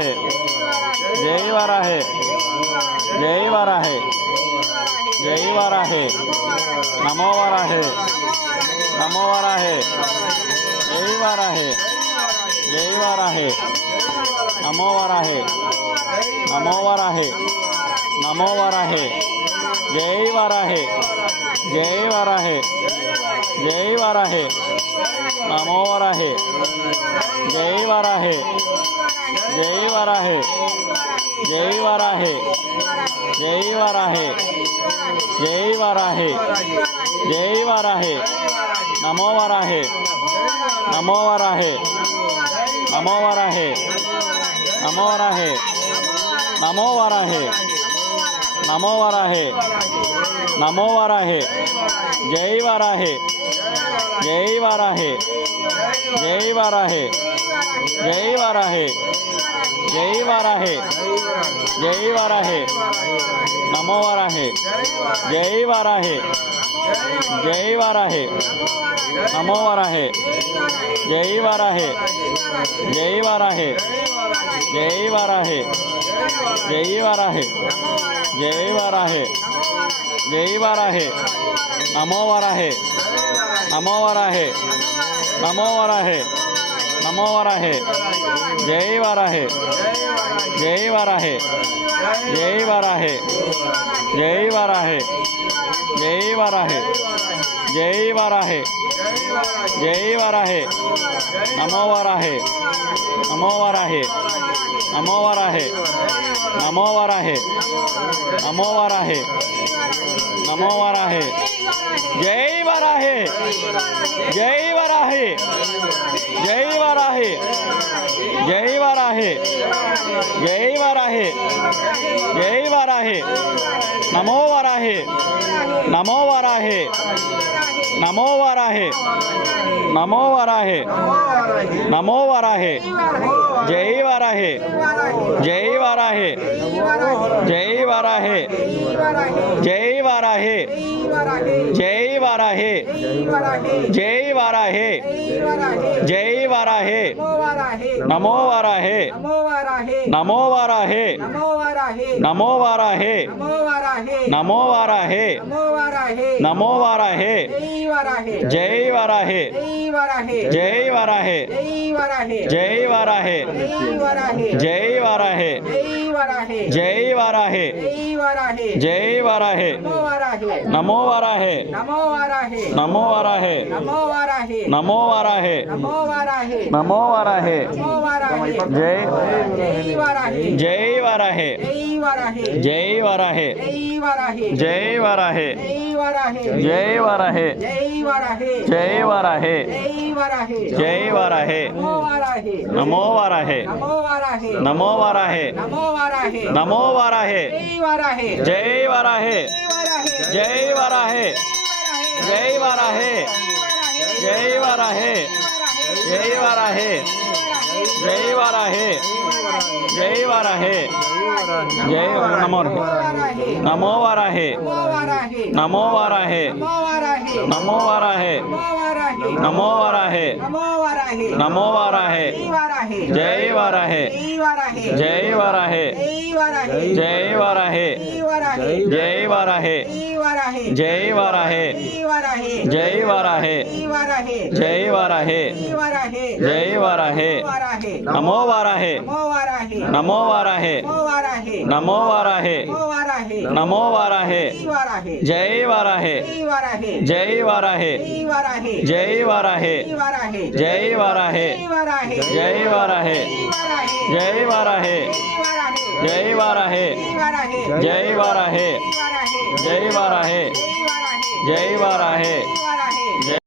Varahe Jai Varahe Jai Varahe Jai Varahe NaMo Varahe NaMo Varahe Jai Varahe Jai Varahe NaMo Varahe NaMo Varahe NaMo Varahe Jai Varahe Jai Varahe Jai Varahe NaMo Varahe Jai Varahe Jai Varahe Jai Varahe Jai Varahe Jai Varahe Jai Varahe NaMo Varahe NaMo Varahe NaMo Varahe NaMo Varahe NaMo Varahe NaMo Varahe NaMo Varahe Jai Varahe Jai Varahe Jai Varahe Jai Varahe Jai Varahe Jai Varahe NaMo Varahe Jai Varahe Jai Varahe NaMo Varahe Jai Varahe Jai Varahe Jai Varahe Jai Varahe Jai Varahe Jai Varahe NaMo Varahe NaMo Varahe NaMo Varahe NaMo Varahe Jai Varahe Jai Varahe Jai Varahe Jai Varahe Jai Varahe Jai Varahe Jai Varahe NaMo Varahe NaMo Varahe NaMo Varahe NaMo Varahe NaMo Varahe NaMo Varahe Jai Varahe Jai Varahe Jai Varahe Jai Varahe Jai Varahe Jai Varahe NaMo Varahe NaMo Varahe NaMo Varahe NaMo Varahe NaMo Varahe Jai Varahe Jai Varahe Jai Varahe Jai Varahe Jai Varahe Jai Varahe Jai Varahe NaMo Varahe NaMo Varahe NaMo Varahe NaMo Varahe NaMo Varahe Jai Varahe Jai Varahe Jai Varahe Jai Varahe Jai Varahe Jai Varahe NaMo Varahe NaMo Varahe NaMo Varahe NaMo Varahe Jai Jai Varahe Jai Varahe Jai Varahe Jai Varahe Jai Varahe Jai Varahe NaMo Varahe NaMo Varahe NaMo Varahe Jai Varahe Jai Varahe Jai Varahe Jai Varahe Jai Varahe Jai Varahe Jai Varahe Jai Namo Namo Varahe NaMo Varahe NaMo Varahe NaMo Varahe NaMo Varahe Jai Varahe Jai Varahe Jai Varahe Jai Varahe Jai Varahe Jai Varahe Jai Varahe Jai Varahe NaMo Varahe NaMo Varahe NaMo Varahe NaMo Varahe Jai Varahe Jai Varahe Jai Varahe Jai Varahe Jai Varahe Jai Varahe Jai Varahe Jai Varahe Jai Varahe Jai Varahe